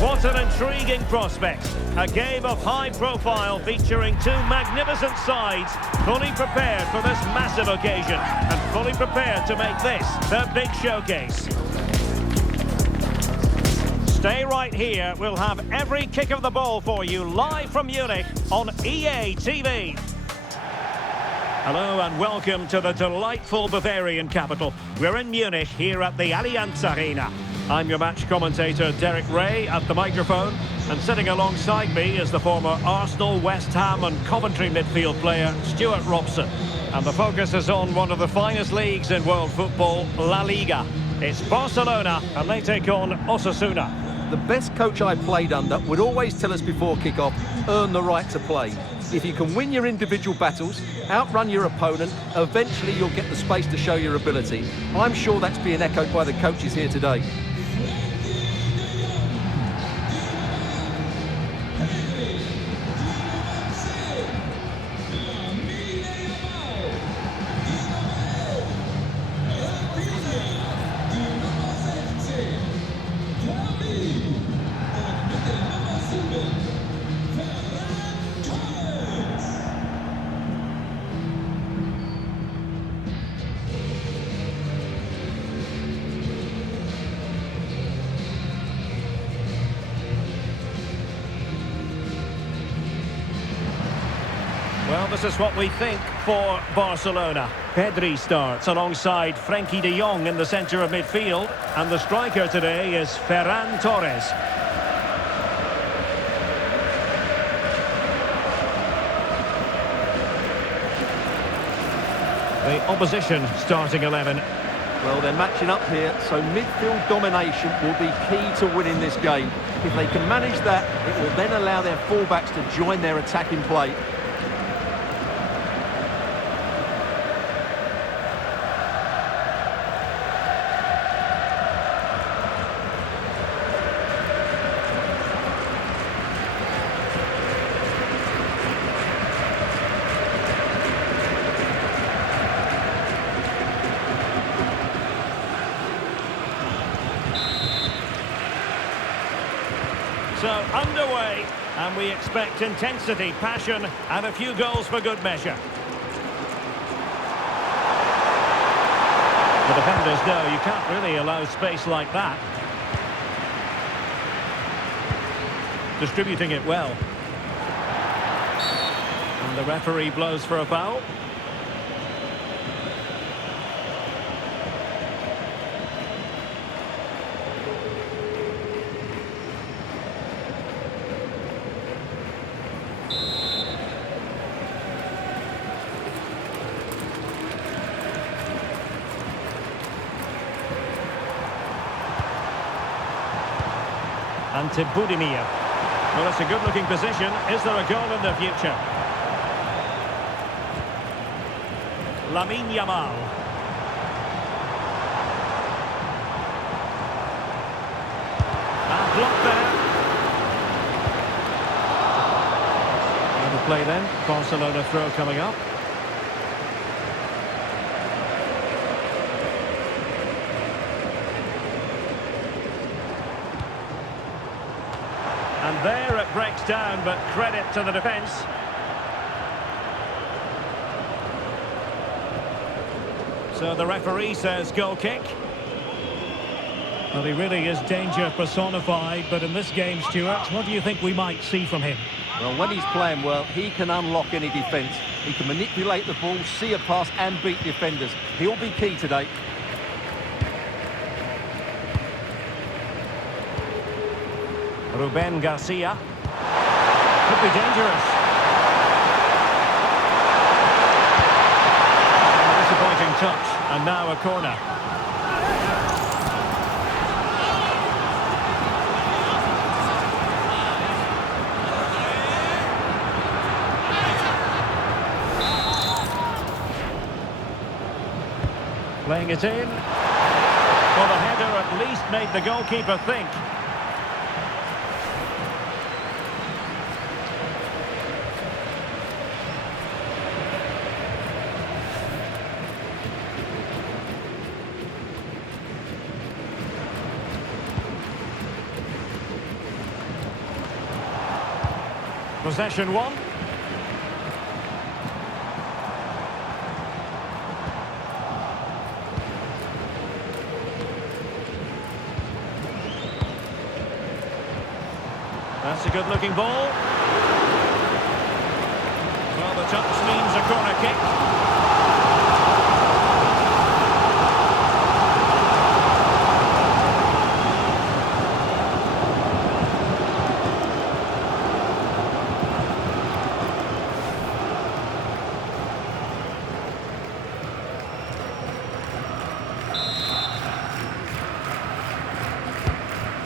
What an intriguing prospect. A game of high profile featuring two magnificent sides, fully prepared for this massive occasion and fully prepared to make this their big showcase. Stay right here. We'll have every kick of the ball for you live from Munich on EA TV. Hello and welcome to the delightful Bavarian capital. We're in Munich here at the Allianz Arena. I'm your match commentator Derek Ray at the microphone, and sitting alongside me is the former Arsenal, West Ham and Coventry midfield player Stuart Robson. And the focus is on one of the finest leagues in world football, La Liga. It's Barcelona and they take on Osasuna. The best coach I played under would always tell us before kick-off, earn the right to play. If you can win your individual battles, outrun your opponent, eventually you'll get the space to show your ability. I'm sure that's being echoed by the coaches here today. Well, this is what we think for Barcelona. Pedri starts alongside Frenkie de Jong in the centre of midfield. And the striker today is Ferran Torres. The opposition starting 11. Well, they're matching up here, so midfield domination will be key to winning this game. If they can manage that, it will then allow their fullbacks to join their attacking play. So underway, and we expect intensity, passion, and a few goals for good measure. The defenders know you can't really allow space like that. Distributing it well. And the referee blows for a foul. And to Budimir. Well, it's a good-looking position. Is there a goal in the future? Lamine Yamal. And blocked there. And the play then. Barcelona throw coming up. And there it breaks down, but credit to the defence. So the referee says goal kick. Well, he really is danger personified, but in this game, Stuart, what do you think we might see from him? Well, when he's playing well, he can unlock any defence. He can manipulate the ball, see a pass and beat defenders. He'll be key today. Ruben Garcia. Could be dangerous. Disappointing touch. And now a corner. Playing it in. Well, the header at least made the goalkeeper think. possession one. That's a good-looking ball. Well, the touch means a corner kick.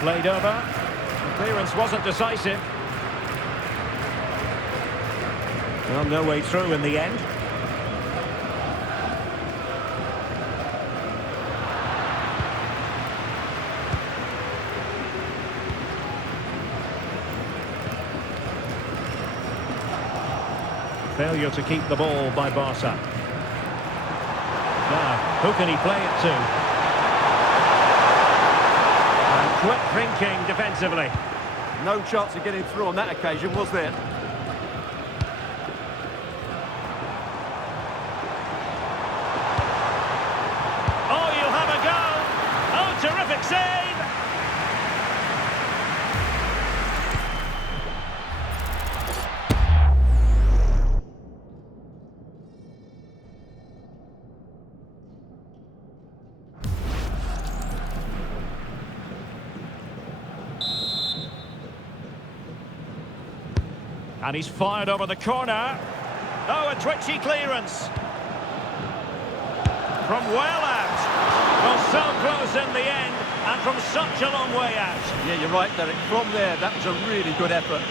Played over. The clearance wasn't decisive. Well, no way through in the end. Failure to keep the ball by Barca. Now, who can he play it to? Quick thinking defensively. No chance of getting through on that occasion, was there? Oh, you'll have a go. Oh, terrific save. And he's fired over the corner. Oh, a twitchy clearance. From well out. Well, so close in the end, and from such a long way out. Yeah, you're right, Derek. From there, that was a really good effort.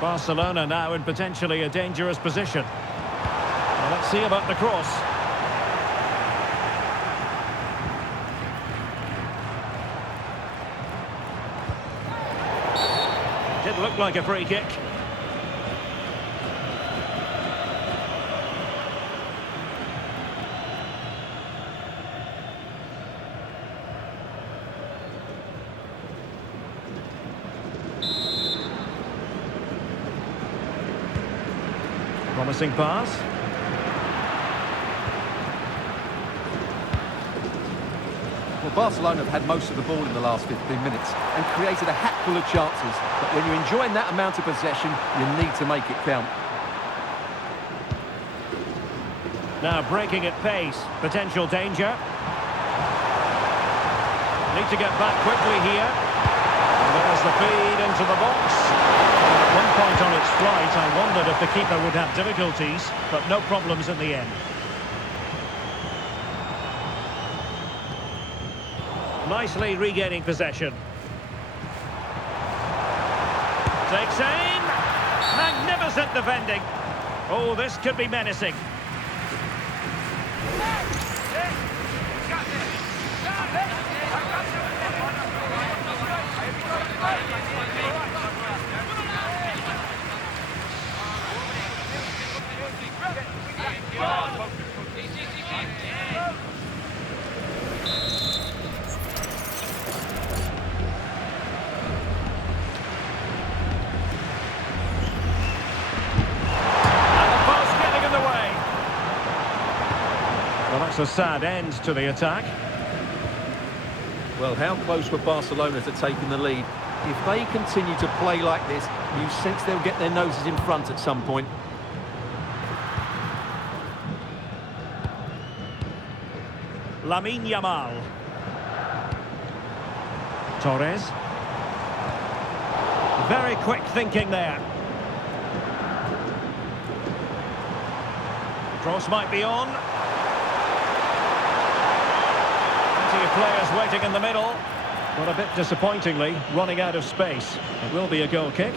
Barcelona now in potentially a dangerous position. Well, let's see about the cross. Did look like a free kick. Promising pass. Well, Barcelona have had most of the ball in the last 15 minutes and created a hatful of chances. But when you're enjoying that amount of possession, you need to make it count. Now breaking at pace. Potential danger. Need to get back quickly here. And there's the feed into the box. At one point on its flight, I wondered if the keeper would have difficulties, but no problems in the end. Nicely regaining possession. Takes aim. Magnificent defending. Oh, this could be menacing. Well, that's a sad end to the attack. Well, how close were Barcelona to taking the lead? If they continue to play like this, you sense they'll get their noses in front at some point. Lamine Yamal. Torres. Very quick thinking there. Cross might be on. Plenty of players waiting in the middle. But a bit disappointingly, running out of space. It will be a goal kick.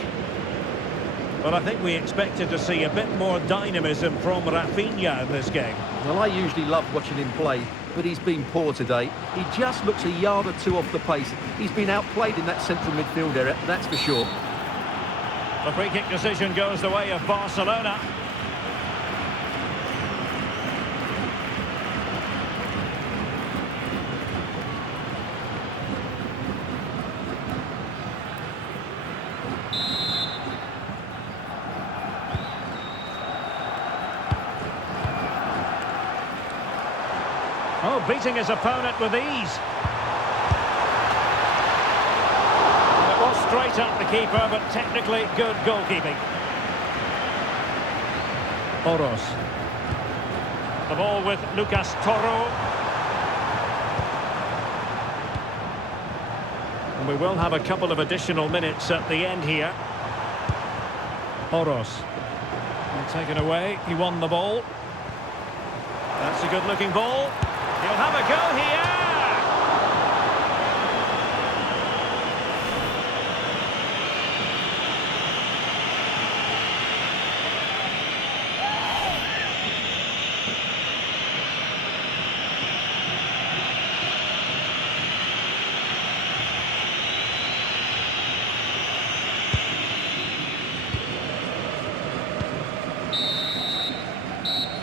But I think we expected to see a bit more dynamism from Rafinha in this game. Well, I usually love watching him play, but he's been poor today. He just looks a yard or two off the pace. He's been outplayed in that central midfield area, that's for sure. The free kick decision goes the way of Barcelona. Oh, beating his opponent with ease. It was straight at the keeper, but technically good goalkeeping. Oros. The ball with Lucas Toro. And we will have a couple of additional minutes at the end here. Oros. Taken away, he won the ball. That's a good-looking ball. He'll have a go here!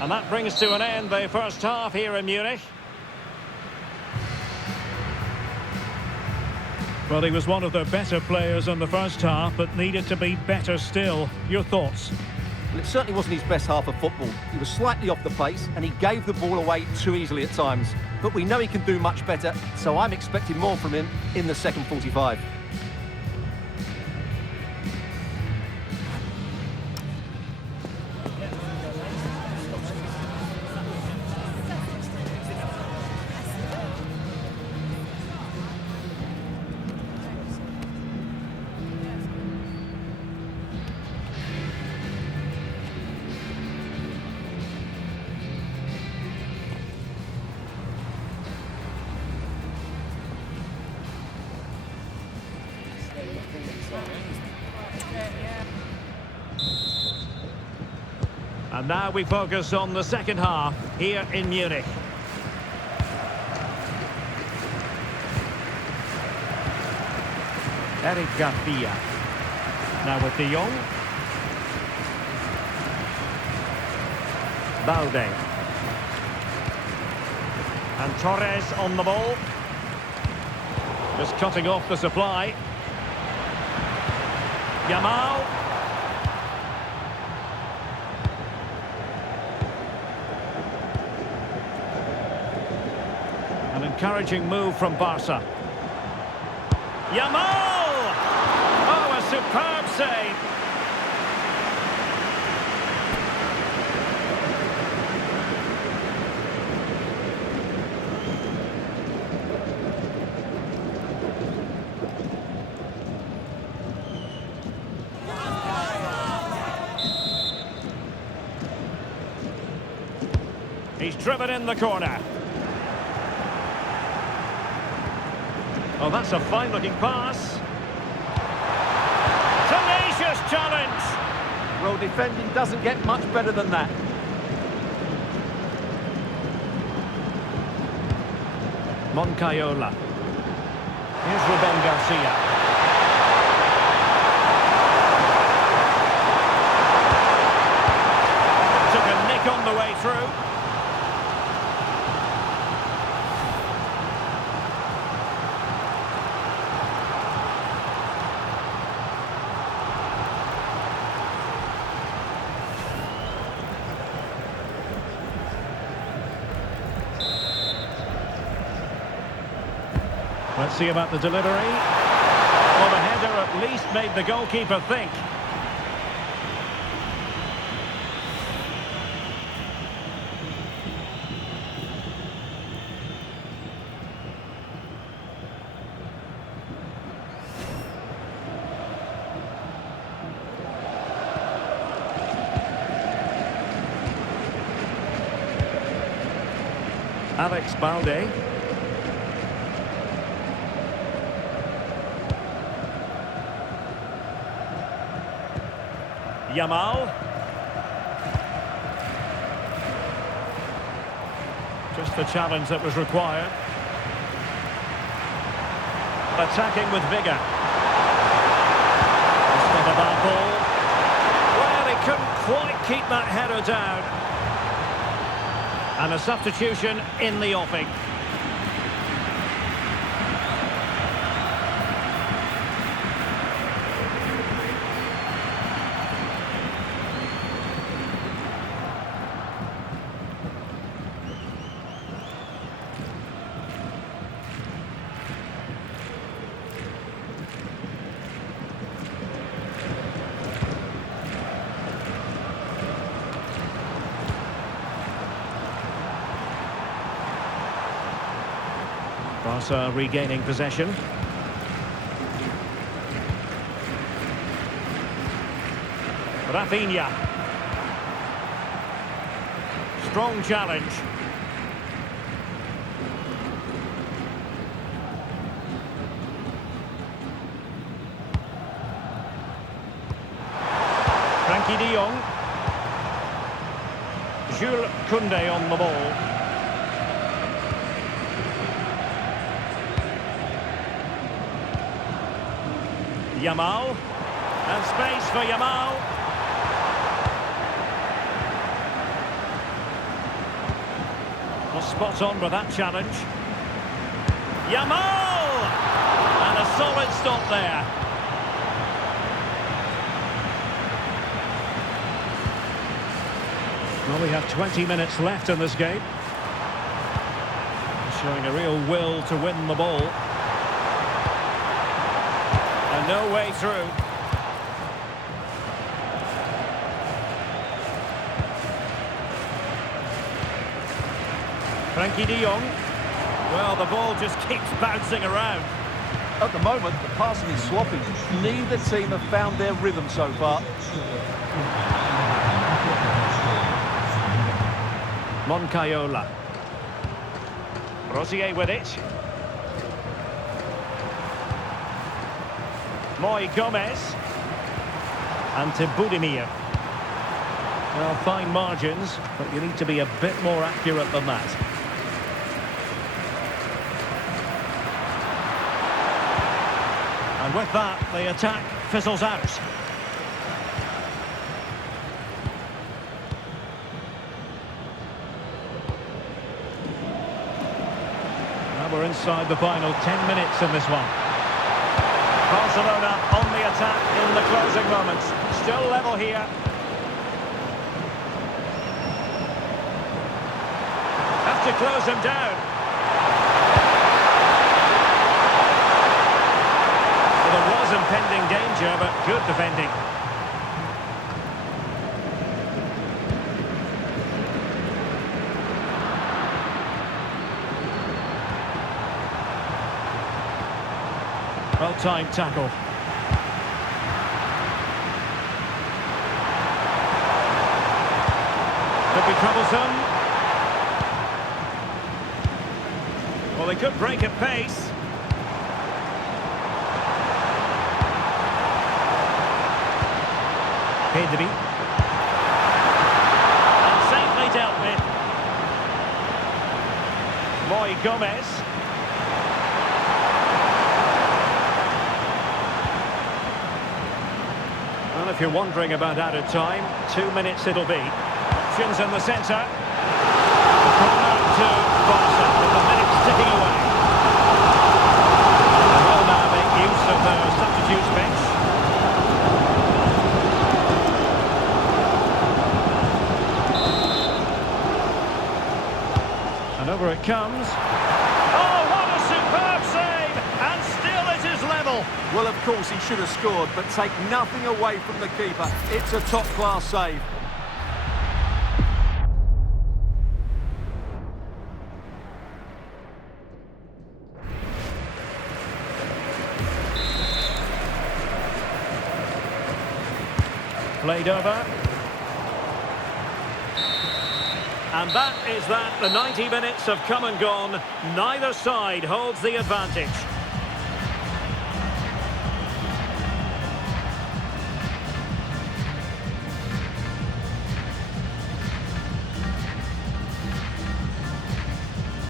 And that brings to an end the first half here in Munich. Well, he was one of the better players in the first half, but needed to be better still. Your thoughts? Well, it certainly wasn't his best half of football. He was slightly off the pace, and he gave the ball away too easily at times. But we know he can do much better, so I'm expecting more from him in the second 45. And now we focus on the second half here in Munich. Eric Garcia. Now with De Jong. Balde. And Torres on the ball. Just cutting off the supply. Yamal. An encouraging move from Barca. Yamal! Oh, a superb save. He's driven in the corner. Oh, that's a fine-looking pass. Tenacious challenge. Well, defending doesn't get much better than that. Moncayola. Here's Ruben Garcia. Took a nick on the way through. Let's see about the delivery. Well, the header at least made the goalkeeper think. Alex Balde. Yamal. Just the challenge that was required. Attacking with vigour. It's not a bad ball. Well, he couldn't quite keep that header down. And a substitution in the offing. Barca regaining possession. Rafinha. Strong challenge. Frankie de Jong. Jules Koundé on the ball. Yamal, and space for Yamal. Well, spot on with that challenge. Yamal! And a solid stop there. Well, we have 20 minutes left in this game. Showing a real will to win the ball. No way through. Frankie de Jong. Well, the ball just keeps bouncing around. At the moment, the passing is sloppy. Neither team have found their rhythm so far. Moncayola. Rosier with it. Moy Gomez. And to Budimir. Well, fine margins, but you need to be a bit more accurate than that. And with that, the attack fizzles out. Now we're inside the final 10 minutes in this one. Barcelona on the attack in the closing moments. Still level here. Have to close him down. Well, there was impending danger, but good defending. Well-timed tackle. Could be troublesome. Well, they could break at pace. Pedri. And safely dealt with. Moy Gomez. Well, if you're wondering about added time, 2 minutes it'll be. Options in the centre. Corner to Barca with the minutes ticking away. They will now make use of their substitutes bench. And over it comes. Oh, what a superb save! And still it is level. Well, of course, he should have scored, but take nothing away from the keeper. It's a top-class save. Played over. And that is that. The 90 minutes have come and gone. Neither side holds the advantage.